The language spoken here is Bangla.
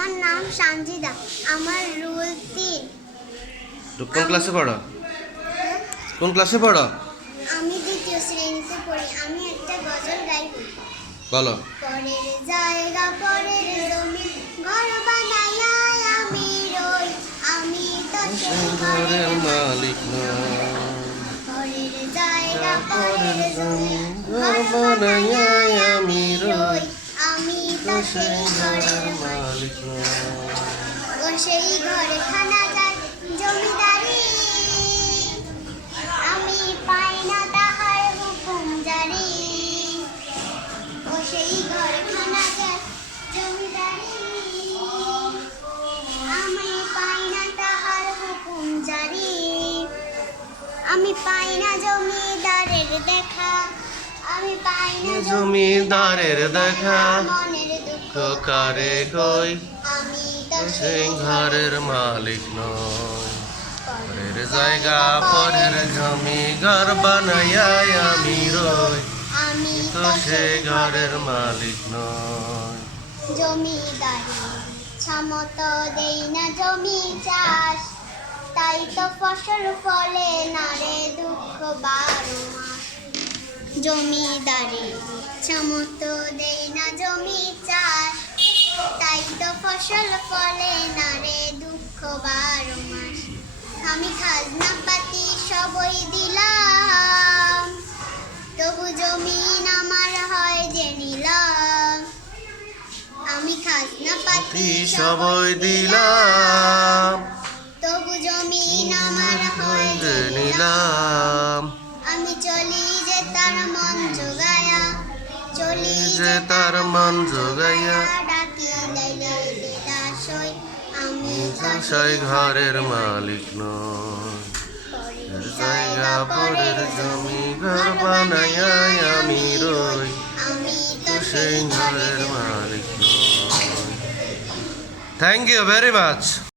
আমার নাম সানজিদা। আমার রুল 3। তো কোন ক্লাসে পড়ো? কোন ক্লাসে পড়ো? আমি 2য় শ্রেণীতে পড়ি। আমি একটা গজল গাইব। বলো। পরের জায়গা পরের জমি ঘর বানাইয়া আমি রই, আমি তো সেই ঘরের মালিক নয়। পরের জায়গা পরের জমি ঘর বানাইয়া আমি রই, আমি তো সেই ঘরের মালিক নয়। ও সেই ঘরে খানা যায় জমিদারি, আমি পাই না তাহার হুকুম জারি। ও সেই ঘরে খানা যায় জমিদারি, আমি পাই না তাহার হুকুম জারি। আমি পাই না জমিদারের দেখা, আমি পাই না জমিদারের দেখা, মনের দুঃখ কারে কই আমি তো সেই ঘরের মালিক নয়। পরের জায়গা পরের জমি ঘর বানাইয়া আমি রই, আমি তো সেই ঘরের মালিক নয়। জমিদারি ছামত দেই না জমি চাষ, তাই তো ফসল ফলে না রে দুঃখ 12 মাস। জমিদারি ছামত দেই না জমি চাষ, তাই তো ফসল ফলে না রে দুঃখ 12 মাস। আমি খাজনা পাতি সবই দিলাম, তবু জমিন আমার হয় যে নিলাম। আমি খাজনা পাতি সবই দিলাম, তবু জমিন আমার হয় যে নিলাম। নিলাম। আমি চলি যে তার মন জোগায়া, চলি যে তার মন জোগাইয়া, ডাকি লাইলে দিদাসই, আমি সেই ঘরের মালিক নয়। পরের জায়গা পরের জমি ঘর বানাইয়া আমি রই, আমি তো সেই ঘরের মালিক নয়। Thank you very much.